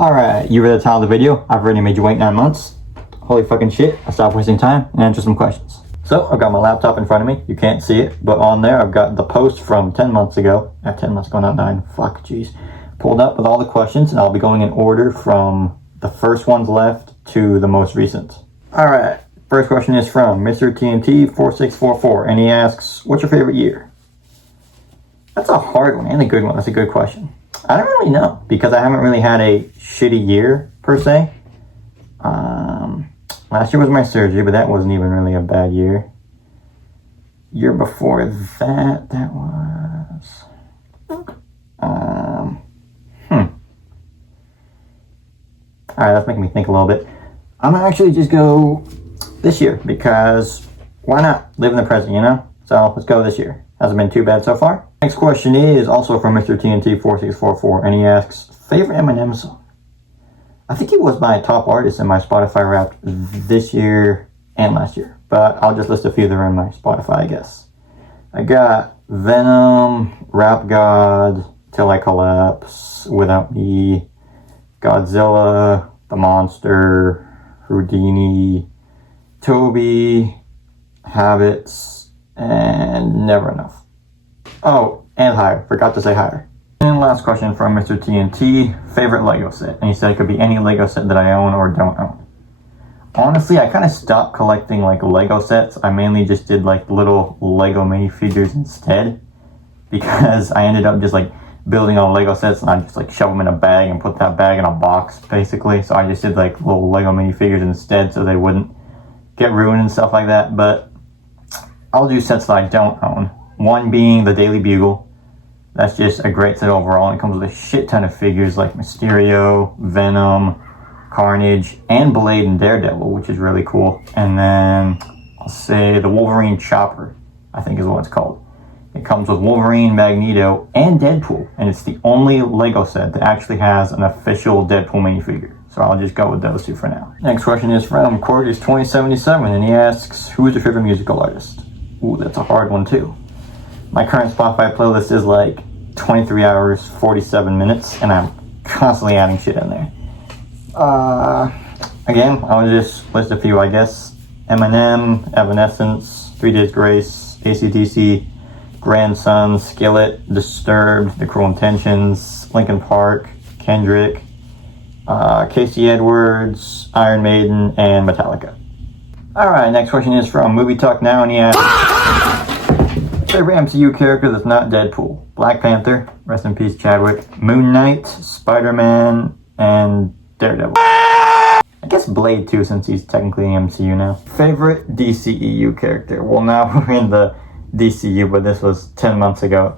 Alright, you read the title of the video. I've already made you wait 9 months. Holy fucking shit, I stopped wasting time and answer some questions. So, I've got my laptop in front of me. You can't see it, but on there I've got the post from 10 months ago. 10 months ago, not 9. Fuck, jeez. Pulled up with all the questions, and I'll be going in order from the first ones left to the most recent. Alright, first question is from Mr. TNT4644, and he asks, what's your favorite year? That's a hard one and a good one. That's a good question. I don't really know, because I haven't really had a shitty year, per se. Last year was my surgery, but that wasn't even really a bad year. Year before that, that was... Alright, that's making me think a little bit. I'm gonna actually just go this year, because why not? Live in the present, you know? So, let's go this year. Hasn't been too bad so far. Next question is also from Mr. TNT4644, and he asks, favorite Eminem song? I think he was my top artist in my Spotify Wrapped this year and last year, but I'll just list a few that are in my Spotify, I guess. I got Venom, Rap God, Till I Collapse, Without Me, Godzilla, The Monster, Houdini, Toby, Habits, and Never Enough. Oh, and Higher. Forgot to say Higher. And last question from Mr. TNT, favorite Lego set? And he said it could be any Lego set that I own or don't own. Honestly, I kind of stopped collecting like Lego sets. I mainly just did like little Lego minifigures instead, because I ended up just like building all Lego sets and I just like shove them in a bag and put that bag in a box basically. So I just did like little Lego minifigures instead so they wouldn't get ruined and stuff like that. But I'll do sets that I don't own. One being the Daily Bugle. That's just a great set overall, and it comes with a shit ton of figures like Mysterio, Venom, Carnage, and Blade and Daredevil, which is really cool. And then I'll say the Wolverine Chopper, I think is what it's called. It comes with Wolverine, Magneto, and Deadpool, and it's the only Lego set that actually has an official Deadpool minifigure. So I'll just go with those two for now. Next question is from Cortis2077, and he asks, who is your favorite musical artist? Ooh, that's a hard one too. My current Spotify playlist is like 23 hours, 47 minutes, and I'm constantly adding shit in there. Again, I'll just list a few, I guess. Eminem, Evanescence, 3 Days Grace, AC/DC, Grandson, Skillet, Disturbed, The Cruel Intentions, Linkin Park, Kendrick, Casey Edwards, Iron Maiden, and Metallica. Alright, next question is from Movie Talk Now, and he asks, favorite MCU character that's not Deadpool? Black Panther, rest in peace Chadwick, Moon Knight, Spider-Man, and Daredevil. I guess Blade too, since he's technically in MCU now. Favorite DCEU character? Well, now we're in the DCU, but this was 10 months ago.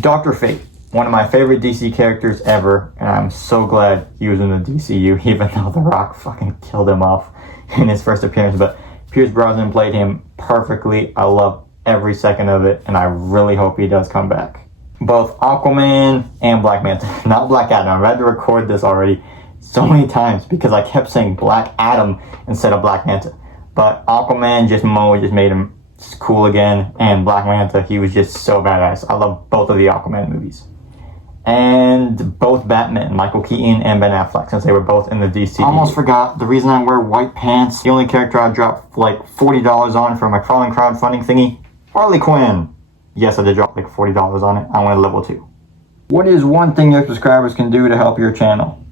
Dr. Fate, one of my favorite DC characters ever, and I'm so glad he was in the DCU, even though The Rock fucking killed him off in his first appearance. But Pierce Brosnan played him perfectly. I love every second of it, and I really hope he does come back. Both Aquaman and Black Manta, not Black Adam. I've had to record this already so many times because I kept saying Black Adam instead of Black Manta. But Aquaman just made him cool again, and Black Manta, he was just so badass. I love both of the Aquaman movies. And both Batman, Michael Keaton and Ben Affleck, since they were both in the DC. Almost forgot, the reason I wear white pants, the only character I dropped like $40 on for my crawling crowdfunding thingy, Harley Quinn. Yes, I did drop like $40 on it. I went level 2. What is one thing your subscribers can do to help your channel?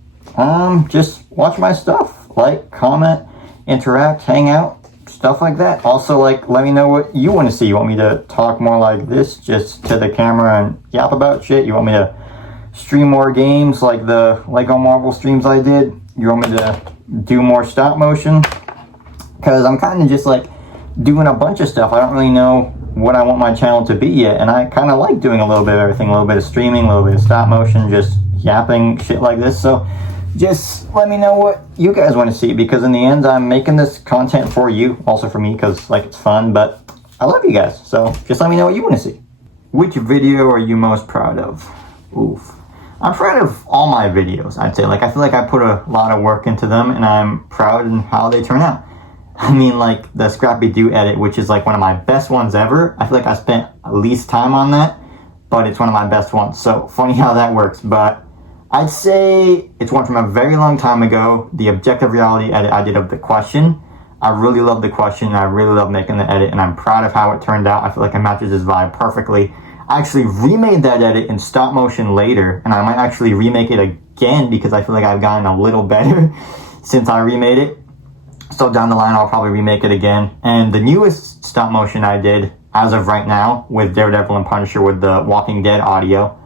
Just watch my stuff. Like, comment, interact, hang out, stuff like that. Also, like, let me know what you want to see. You want me to talk more like this, just to the camera and yap about shit? You want me to stream more games like the Lego Marvel streams I did? You want me to do more stop motion? Because I'm kind of just like doing a bunch of stuff. I don't really know what I want my channel to be yet, and I kind of like doing a little bit of everything, a little bit of streaming, a little bit of stop motion, just yapping shit like this. So just let me know what you guys want to see, because in the end I'm making this content for you, also for me, because like it's fun, but I love you guys. So just let me know what you want to see. Which video are you most proud of? Oof. I'm proud of all my videos, I'd say. Like, I feel like I put a lot of work into them, and I'm proud in how they turn out. I mean, like, the Scrappy Doo edit, which is, like, one of my best ones ever. I feel like I spent least time on that, but it's one of my best ones. So, funny how that works. But I'd say it's one from a very long time ago. The objective reality edit I did of The Question. I really love The Question. I really love making the edit, and I'm proud of how it turned out. I feel like it matches his vibe perfectly. I actually remade that edit in stop motion later, and I might actually remake it again because I feel like I've gotten a little better since I remade it. So down the line, I'll probably remake it again. And the newest stop motion I did, as of right now, with Daredevil and Punisher with the Walking Dead audio,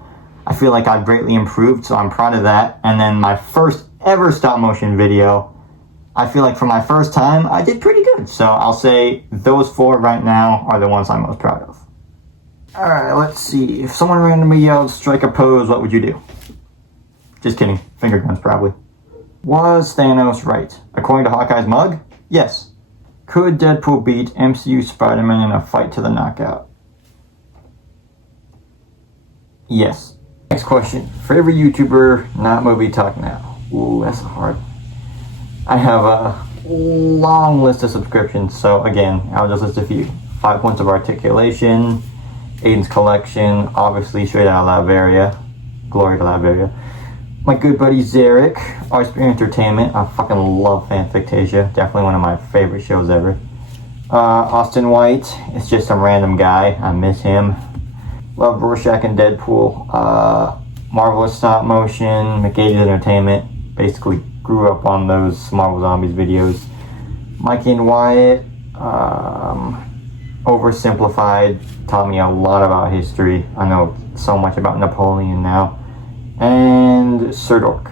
I feel like I've greatly improved, so I'm proud of that. And then my first ever stop motion video, I feel like for my first time, I did pretty good. So I'll say those 4 right now are the ones I'm most proud of. Alright, let's see. If someone randomly yelled, strike a pose, what would you do? Just kidding. Finger guns, probably. Was Thanos right? According to Hawkeye's mug? Yes. Could Deadpool beat MCU Spider-Man in a fight to the knockout? Yes. Next question. Favorite YouTuber, not movie talk now? Ooh, that's hard. I have a long list of subscriptions, so again, I'll just list a few. 5 Points of Articulation, Aiden's Collection, obviously straight out of Latveria. Glory to Latveria. My good buddy Zarek, Artspear Entertainment. I fucking love Fanfictasia. Definitely one of my favorite shows ever. Austin White. It's just some random guy. I miss him. Love Rorschach and Deadpool. Marvelous Stop Motion. McAge's Entertainment. Basically grew up on those Marvel Zombies videos. Mikey and Wyatt. Oversimplified. Taught me a lot about history. I know so much about Napoleon now. And Sir Dork.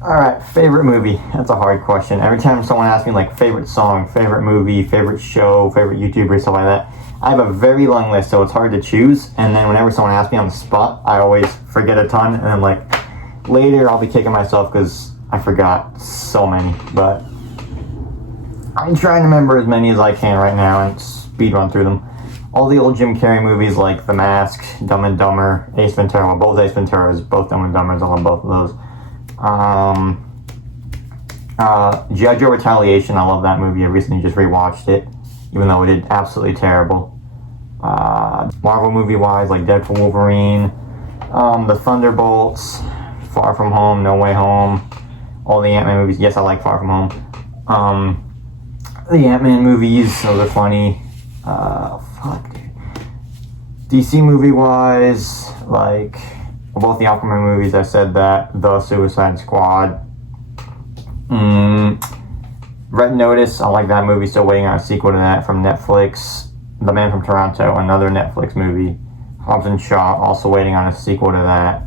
Alright, favorite movie. That's a hard question. Every time someone asks me like favorite song, favorite movie, favorite show, favorite YouTuber, stuff like that, I have a very long list, so it's hard to choose. And then whenever someone asks me on the spot, I always forget a ton. And then like later I'll be kicking myself because I forgot so many. But I'm trying to remember as many as I can right now and speed run through them. All the old Jim Carrey movies like The Mask, Dumb and Dumber, Ace Ventura. Well, both Ace Venturas, both Dumb and Dumbers. I love both of those. G.I. Joe Retaliation. I love that movie. I recently just rewatched it, even though it did absolutely terrible. Marvel movie-wise, like Deadpool, Wolverine, The Thunderbolts, Far From Home, No Way Home, all the Ant-Man movies. Yes, I like Far From Home. The Ant-Man movies, those are funny. Fuck, dude. DC movie-wise, like, both the Aquaman movies, I said that. The Suicide Squad. Red Notice, I like that movie. Still waiting on a sequel to that from Netflix. The Man from Toronto, another Netflix movie. Hobbs and Shaw, also waiting on a sequel to that.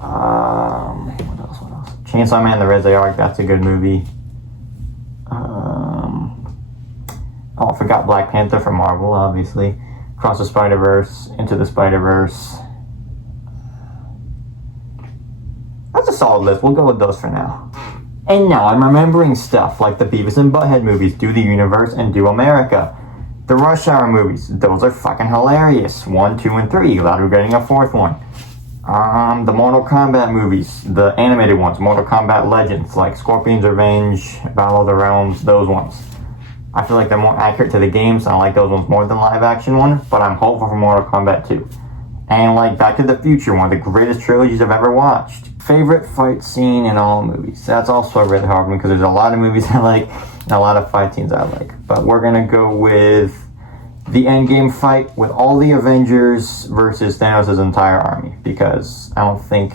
What else? Chainsaw Man, The Red Arc, that's a good movie. I forgot Black Panther from Marvel, obviously. Across the Spider-Verse, Into the Spider-Verse. That's a solid list. We'll go with those for now. And now I'm remembering stuff like the Beavis and Butthead movies, Do the Universe and Do America. The Rush Hour movies, those are fucking hilarious. 1, 2, and 3. Glad we're getting a 4th one. The Mortal Kombat movies, the animated ones, Mortal Kombat Legends, like Scorpion's Revenge, Battle of the Realms, those ones. I feel like they're more accurate to the games, and I like those ones more than live action one, but I'm hopeful for Mortal Kombat 2. And like Back to the Future, one of the greatest trilogies I've ever watched. Favorite fight scene in all movies. That's also a really hard one because there's a lot of movies I like and a lot of fight scenes I like. But we're gonna go with the Endgame fight with all the Avengers versus Thanos' entire army, because I don't think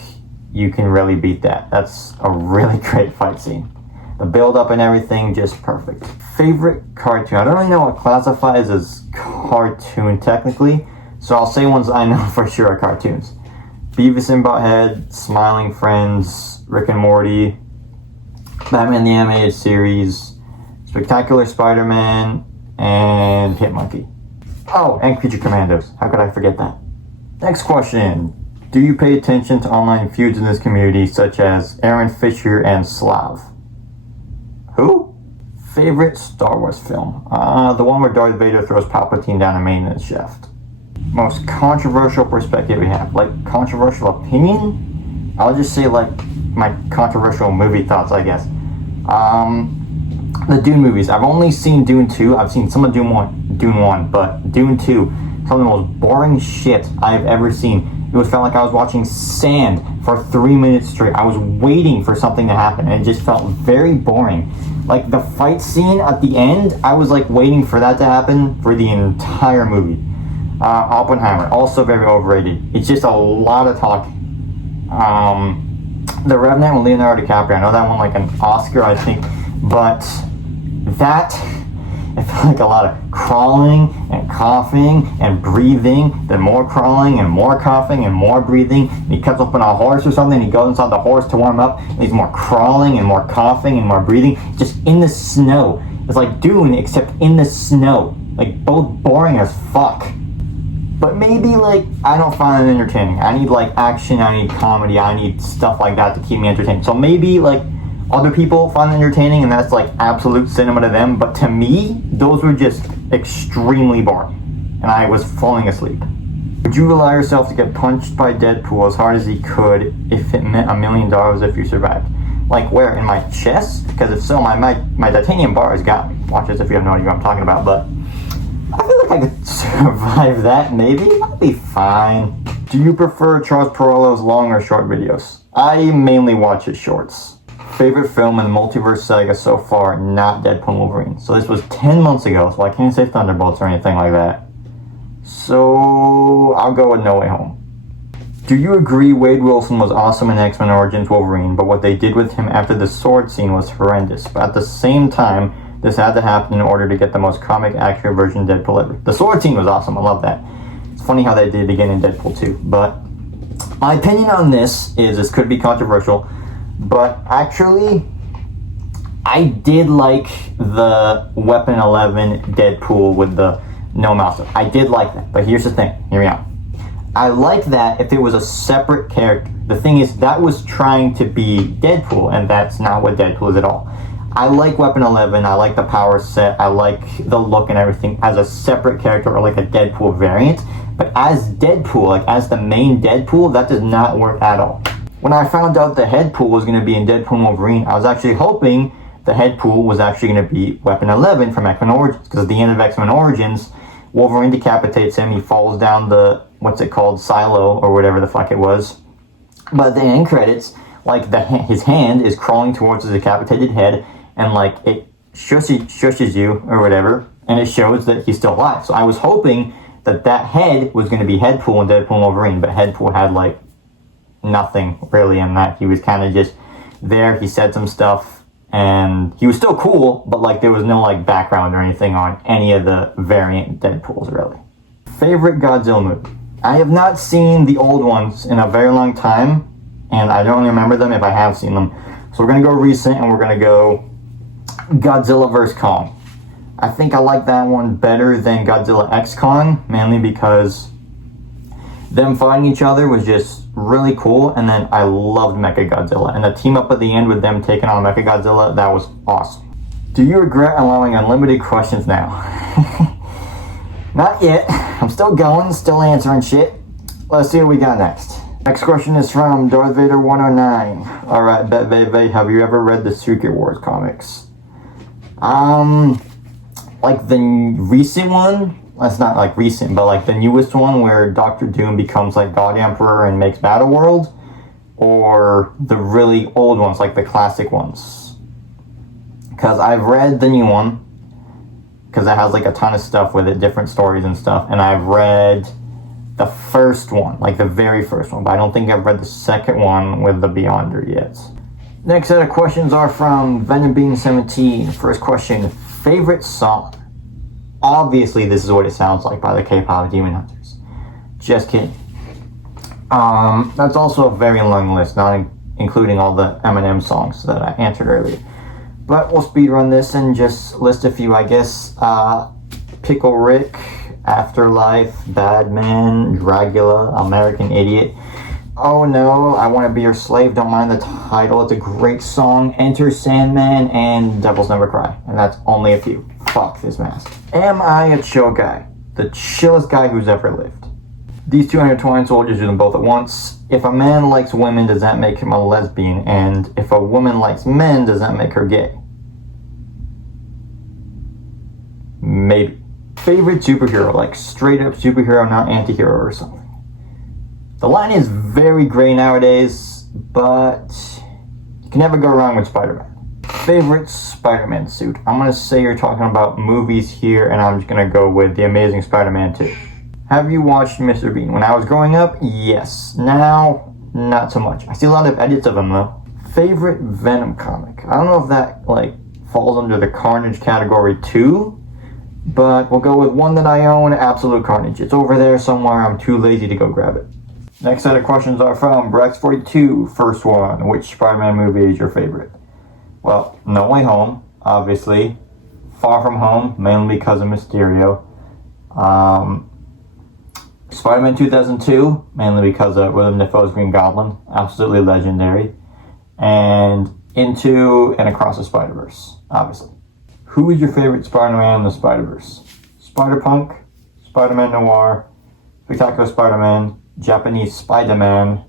you can really beat that. That's a really great fight scene. The build up and everything, just perfect. Favorite cartoon. I don't really know what classifies as cartoon technically, so I'll say ones I know for sure are cartoons. Beavis and Butthead, Smiling Friends, Rick and Morty, Batman the Animated Series, Spectacular Spider-Man, and Hitmonkey. Oh, and Creature Commandos. How could I forget that? Next question. Do you pay attention to online feuds in this community, such as Aaron Fisher and Slav? Who? Favorite Star Wars film? The one where Darth Vader throws Palpatine down a maintenance shaft. Most controversial perspective we have. Like, controversial opinion? I'll just say, like, my controversial movie thoughts, I guess. The Dune movies. I've only seen Dune 2. I've seen some of Dune 1, but Dune 2, some of the most boring shit I've ever seen. It was felt like I was watching sand for 3 minutes straight. I was waiting for something to happen, and it just felt very boring. Like the fight scene at the end, I was like waiting for that to happen for the entire movie. Oppenheimer, also very overrated. It's just a lot of talking. The Revenant with Leonardo DiCaprio, I know that won like an Oscar, I think, but that, it felt like a lot of crawling and coughing and breathing, then more crawling and more coughing and more breathing. And he cuts open a horse or something, he goes inside the horse to warm up, and he's more crawling and more coughing and more breathing, just in the snow. It's like Dune, except in the snow. Like, both boring as fuck. But maybe, like, I don't find it entertaining. I need, like, action, I need comedy, I need stuff like that to keep me entertained. So maybe, like, other people find it entertaining and that's, like, absolute cinema to them. But to me, those were just extremely boring. And I was falling asleep. Would you allow yourself to get punched by Deadpool as hard as he could if it meant $1 million if you survived? Like, where? In my chest? Because if so, my titanium bar has got me. Watch this if you have no idea what I'm talking about, but I feel like I could survive that, maybe. I'll be fine. Do you prefer Charles Perrello's long or short videos? I mainly watch his shorts. Favorite film in the multiverse saga so far, not Deadpool Wolverine. So this was 10 months ago, so I can't say Thunderbolts or anything like that. So I'll go with No Way Home. Do you agree Wade Wilson was awesome in X-Men Origins Wolverine, but what they did with him after the sword scene was horrendous? But at the same time, this had to happen in order to get the most comic accurate version of Deadpool ever. The sword scene was awesome, I love that. It's funny how they did it again in Deadpool 2. But my opinion on this is, this could be controversial, but actually, I did like the Weapon 11 Deadpool with the no mouth. I did like that, but here's the thing, hear me out. I like that if it was a separate character. The thing is, that was trying to be Deadpool, and that's not what Deadpool is at all. I like Weapon 11, I like the power set, I like the look and everything as a separate character or like a Deadpool variant, but as Deadpool, like as the main Deadpool, that does not work at all. When I found out the Headpool was going to be in Deadpool Wolverine, I was actually hoping the Headpool was actually going to be Weapon 11 from X-Men Origins, because at the end of X-Men Origins, Wolverine decapitates him, he falls down the, what's it called, silo, or whatever the fuck it was. But at the end credits, like his hand is crawling towards the decapitated head, and like it shushes you or whatever, and it shows that he's still alive. So I was hoping that that head was going to be Headpool and Deadpool Wolverine, but Headpool had like nothing really in that. He was kind of just there, he said some stuff, and he was still cool, but like there was no like background or anything on any of the variant Deadpools really. Favorite Godzilla movie? I have not seen the old ones in a very long time, and I don't remember them if I have seen them. So we're going to go recent, and we're going to go Godzilla vs. Kong. I think I like that one better than Godzilla x Kong, mainly because them fighting each other was just really cool, and then I loved Mechagodzilla, and the team up at the end with them taking on Mechagodzilla, that was awesome. Do you regret allowing unlimited questions now? Not yet. I'm still going, still answering shit. Let's see what we got next. Next question is from Darth Vader 109. Alright, Bet Veve, have you ever read the Secret Wars comics? Like the recent one? That's not like recent, but like the newest one where Doctor Doom becomes like God Emperor and makes Battle World? Or the really old ones, like the classic ones? Because I've read the new one, because it has like a ton of stuff with it, different stories and stuff, and I've read the first one, like the very first one, but I don't think I've read the second one with the Beyonder yet. Next set of questions are from VenomBean17. First question, favorite song? Obviously, This Is What It Sounds Like by the K-pop Demon Hunters. Just kidding. That's also a very long list, not including all the Eminem songs that I answered earlier. But we'll speedrun this and just list a few, I guess. Pickle Rick, Afterlife, Bad Man, Dragula, American Idiot. Oh No, I Want to Be Your Slave, don't mind the title, it's a great song. Enter Sandman, and Devils Never Cry. And that's only a few. Fuck this mask. Am I a chill guy? The chillest guy who's ever lived. These 220 soldiers do them both at once. If a man likes women, does that make him a lesbian? And if a woman likes men, does that make her gay? Maybe. Favorite superhero, like straight up superhero, not anti-hero or something. The line is very gray nowadays, but you can never go wrong with Spider-Man. Favorite Spider-Man suit? I'm gonna say you're talking about movies here, and I'm just gonna go with The Amazing Spider-Man 2. Have you watched Mr. Bean? When I was growing up, yes. Now, not so much. I see a lot of edits of him though. Favorite Venom comic? I don't know if that falls under the Carnage category too, but we'll go with one that I own, Absolute Carnage. It's over there somewhere. I'm too lazy to go grab it. Next set of questions are from Brex42. First one, which Spider-Man movie is your favorite? Well, No Way Home, obviously. Far From Home, mainly because of Mysterio. Spider-Man 2002, mainly because of Willem Dafoe's Green Goblin. Absolutely legendary. And Into and Across the Spider-Verse, obviously. Who is your favorite Spider-Man in the Spider-Verse? Spider-Punk, Spider-Man Noir, Spectacular Spider-Man, Japanese Spider-Man,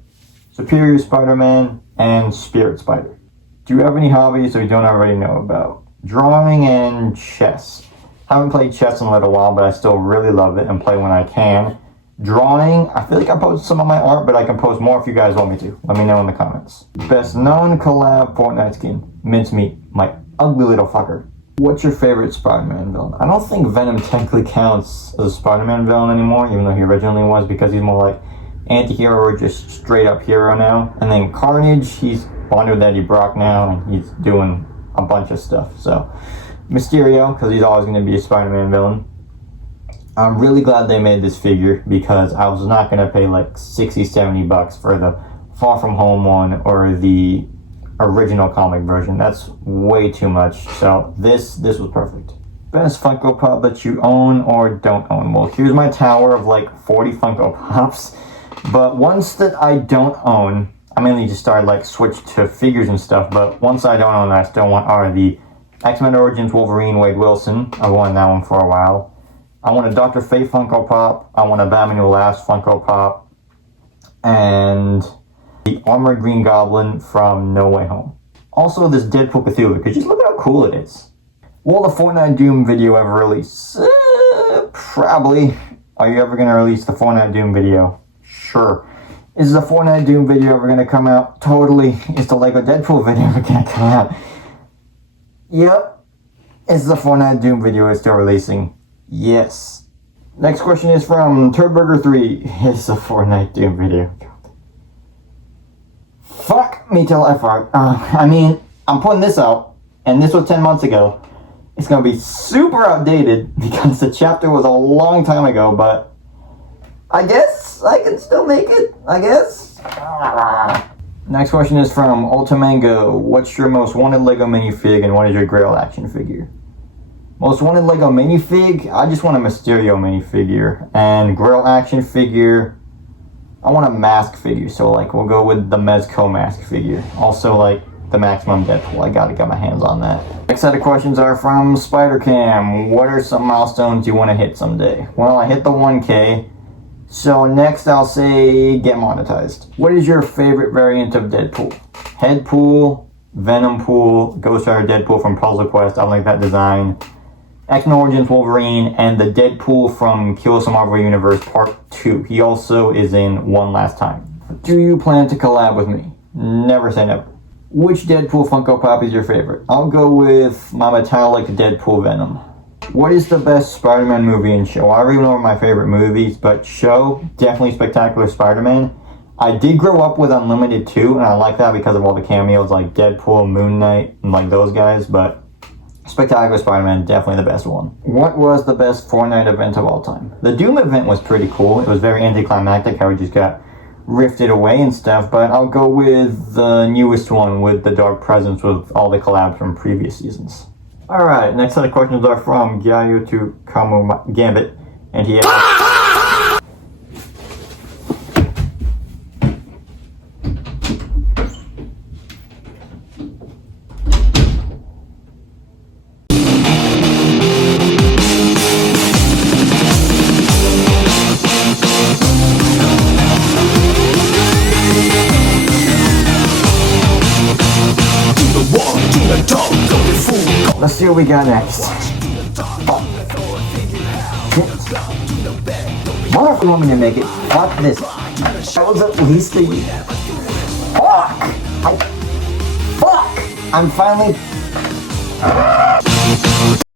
Superior Spider-Man, and Spirit Spider. Do you have any hobbies that you don't already know about? Drawing and chess. Haven't played chess in a little while, but I still really love it and play when I can. Drawing, I feel like I post some of my art, but I can post more if you guys want me to. Let me know in the comments. Best known collab Fortnite skin, Mincemeat, my ugly little fucker. What's your favorite Spider-Man villain? I don't think Venom technically counts as a Spider-Man villain anymore, even though he originally was, because he's more like anti-hero or just straight up hero now. And then Carnage, he's bonded with Eddie Brock now, and he's doing a bunch of stuff. So Mysterio, because he's always going to be a Spider-Man villain. I'm really glad they made this figure, because I was not going to pay like 60, 70 bucks for the Far From Home one or the original comic version. That's way too much. So this was perfect. Best Funko Pop that you own or don't own? Well, here's my tower of like 40 Funko Pops, but ones that I don't own, I mainly just started switch to figures and stuff, but ones I don't own that I still want are the X-Men Origins Wolverine Wade Wilson. I've wanted that one for a while. I want a Dr. Fate Funko Pop. I want a Batman Who Laughs Funko Pop. And the Armored Green Goblin from No Way Home. Also this Deadpool Cthulhu, because just look at how cool it is. Will the Fortnite Doom video ever release? Probably. Are you ever going to release the Fortnite Doom video? Sure. Is the Fortnite Doom video ever going to come out? Totally. Is the Lego Deadpool video ever going to come out? Yep. Is the Fortnite Doom video still releasing? Yes. Next question is from Turburger3. Is the Fortnite Doom video? Fuck me till I fart. I'm putting this out, and this was 10 months ago. It's gonna be super outdated because the chapter was a long time ago, but I guess I can still make it, I guess. Next question is from Ultimango. What's your most wanted Lego minifig, and what is your Grail action figure? Most wanted Lego minifig? I just want a Mysterio minifigure. And Grail action figure, I want a mask figure, so we'll go with the Mezco mask figure. Also the Maximum Deadpool, I gotta get my hands on that. Next set of questions are from Spider-Cam. What are some milestones you want to hit someday? Well, I hit the 1K, so next I'll say get monetized. What is your favorite variant of Deadpool? Headpool, Venompool, Ghost Rider Deadpool from Puzzle Quest, I like that design. X-Men Origins Wolverine, and the Deadpool from Kill Some Marvel Universe Part 2. He also is in One Last Time. Do you plan to collab with me? Never say never. Which Deadpool Funko Pop is your favorite? I'll go with my metallic Deadpool Venom. What is the best Spider-Man movie and show? I already know my favorite movies, but show, definitely Spectacular Spider-Man. I did grow up with Unlimited 2, and I like that because of all the cameos like Deadpool, Moon Knight, and those guys, but Spectacular Spider-Man, definitely the best one. What was the best Fortnite event of all time? The Doom event was pretty cool. It was very anticlimactic how he just got rifted away and stuff, but I'll go with the newest one with the Dark Presence with all the collabs from previous seasons. Alright, next set of questions are from Gyayu to Kamu Gambit, and he asks, let's see what we got next. What if you want me to make it? Fuck this. That was at least a year. Fuck! I'm finally...